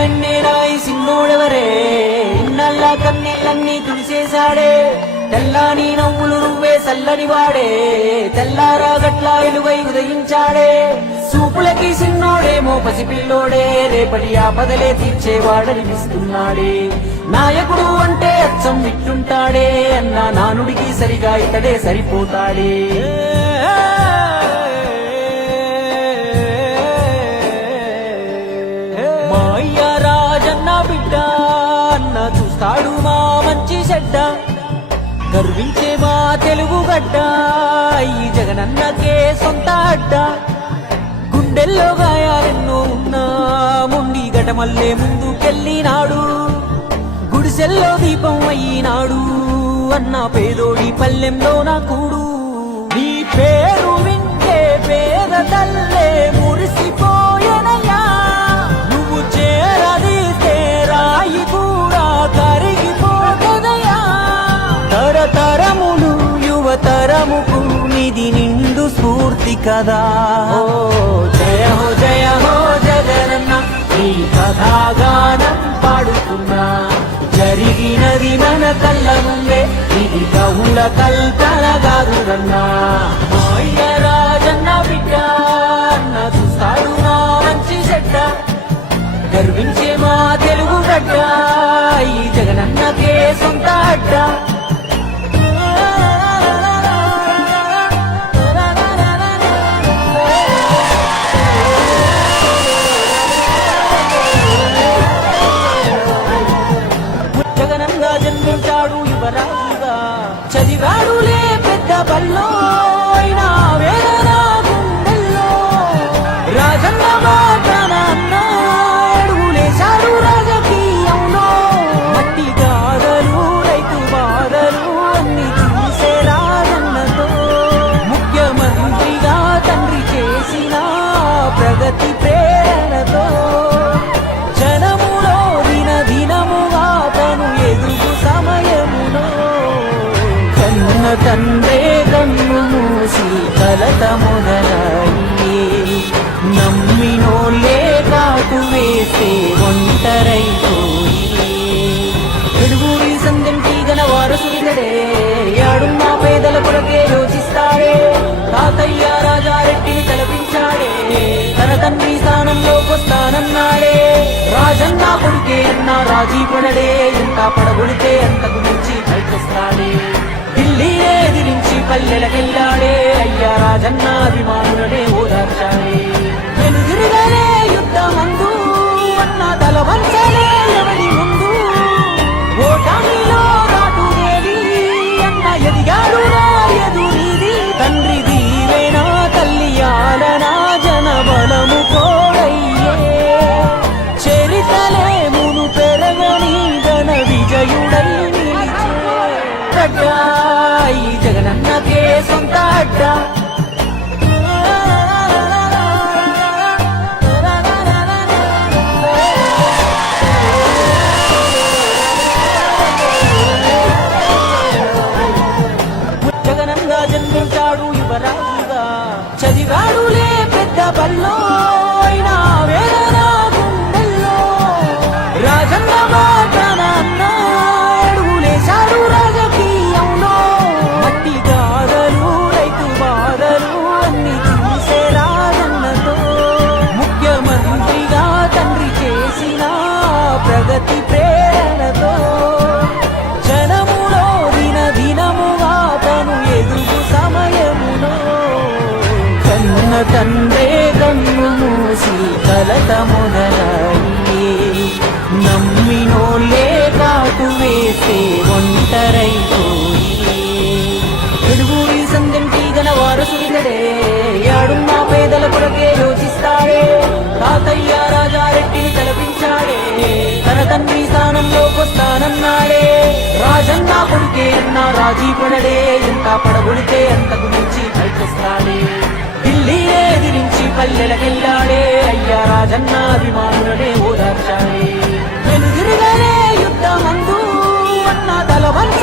ఎన్నేరాయి సిన్నోడెవరే ఇన్నల్లా కన్నీళ్ళన్నీ తుడిసేశాడే తెల్లాని నవ్వులు నువ్వే చల్లని వాడే తెల్లారా గట్లా ఎలుగై ఉదయించాడే చూపులకి సిన్నోడేమో పసిపిల్లోడే రేపటి ఆపదలే తీర్చేవాడనిపిస్తున్నాడే నాయకుడు అంటే అచ్చం విట్టుంటాడే అన్న నానుడికి సరిగా ఇతడే సరిపోతాడే బిడ్డ అన్న చూస్తాడు మా మంచి చెడ్డ గర్వించే మా తెలుగు గడ్డ ఈ జగనన్నకే సొంత అడ్డ గుండెల్లో గాయాలెన్నో ఉన్నా ముండి గటమల్లే ముందుకెళ్ళినాడు గుడిసెల్లో దీపం అయ్యినాడు అన్న పేదోడి పల్లెంలో నా కూడు నీ పేరు వింటే పేద తల్లే మురిసిపోయనయ్యా నువ్వు చేరదీస్తే రాయి కూడా కరిగిపోతదయ్యా తరతరములు యువతరముకు నిధి నిండు స్ఫూర్తి కదా ఓ జయ హో జగనన్న ఈ కథాగానం పాడుతున్నా జరిగినది మన కళ్ళ ముందే ఇది కవుల కల్పన కాదురన్నా మాయ రాజన్న బిడ్డ అన్న చూస్తాడు నా మంచి చెడ్డ గర్వించే మా తెలుగు గడ్డ ఈ జగనన్నకే సొంత అడ్డ జగనన్న జన్మించాడు యువరాజుగా చదివాడులే పెద్ద బల్లో అయినా వేదన గుండెల్లో రాజన్న మాటన అడుగులేశాడు రాజకీయంలో మట్టి గాథలు రైతు బాధలు అన్ని చూసే రాజన్నతో ముఖ్యమంత్రిగా తండ్రి చేసిన ప్రగతి ప్రేరణతో జనములో దినదినముగా తను ఎదుగు సమయములో కన్న తండ్రే కన్ను మూసి కలత మొదలయ్యే నమ్మినోళ్ళే కాటు వేస్తే ఒంటరైపోయే తెలుగుడి సందెంటి గల వారసుడిగడే యాడున్న పేదల కొరకే యోచిస్తాడే తాతయ్య రాజారెడ్డిని తలపించాడే తన తండ్రి స్థానంలోకొస్తానన్నాడే రాజన్న కొడుకే అన్న రాజీ పడడే ఎంత పడగొడితే అంతకు మించి పైకొస్తాడే ఢిల్లీనే ఎదిరించి పల్లెలకెళ్ళాడే అయ్యా రాజన్న అభిమానులనే ఓదార్చాడే వెనుదిరిగానే యుద్ధమందు అన్న తల వంచలే ఎవడి ముందు ఓటామిలో రాటుదేవి అన్న ఎదిగాడు రాయదు నీది తండ్రి దీవేనా తల్లి ఆలనా జన బలము కోడయ్యే చరితలే మును పెరగని ఘన విజయుడై నిలిచే గడ్డ ఈ జగనన్నకే సొంత అడ్డ జగనన్న జన్మించాడు యువరాజుగా చదివాడులే పెద్ద బల్లో అయినా వేదన గుండెల్లో రాజన్న మాటన అడుగులేశాడు రాజకీయంలో మట్టి గాథలు రైతు బాధలు అన్ని చూసే రాజన్నతో ముఖ్యమంత్రిగా తండ్రి చేసిన ప్రగతి ప్రేరణతో జనములో దినదినముగా తను ఎదుగు సమయములో కన్న తండ్రే కన్ను మూసి కలత మొదలయ్యే నమ్మినోళ్ళే కాటు వేస్తే ఒంటరైపోయే తెలుగుడి సందెంటి గల వారసుడిగడే యాడున్న పేదల కొరకే యోచిస్తాడే తాతయ్య రాజారెడ్డిని తలపించాడే తన తండ్రి స్థానంలోకొస్తానన్నాడే రాజన్న కొడుకే అన్న రాజీ పడడే ఎంత పడగొడితే అంతకు మించి పైకొస్తాడే ఢిల్లీనే ఎదిరించి పల్లెలకెళ్ళాడే అయ్యా రాజన్న అభిమానులనే ఓదార్చాడే వెనుదిరిగానే యుద్ధమందు అన్న తల వంచ